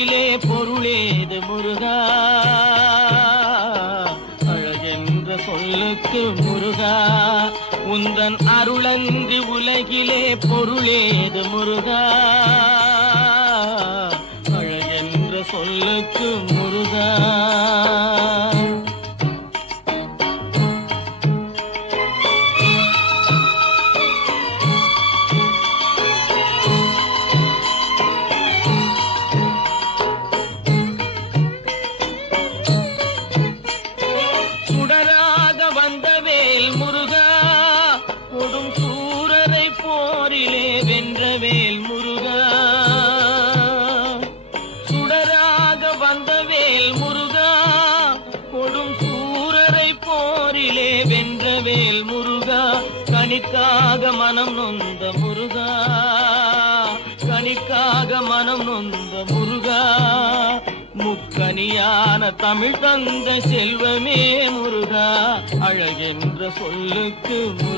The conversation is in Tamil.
உலகிலே பொருளேது முருகா, அழகென்ற சொல்லுக்கு முருகா, உந்தன் அருளன்றி உலகிலே பொருளேது முருகா, அழகென்ற சொல்லுக்கு முருகா. சுடராக வந்தவேல் முருகா, கொடும் சூரரை போரிலே வென்றவேல் முருகா, சுடராக வந்தவேல் முருகா, கொடும் சூரரை போரிலே வென்றவேல் முருகா, கனிக்காக மனம் நொந்த முருகா, கனிக்காக மனம் நொந்த முருகா, முக்கனியான தமிழ் தந்த செல்வமே முருகா, அழகென்ற சொல்லுக்கு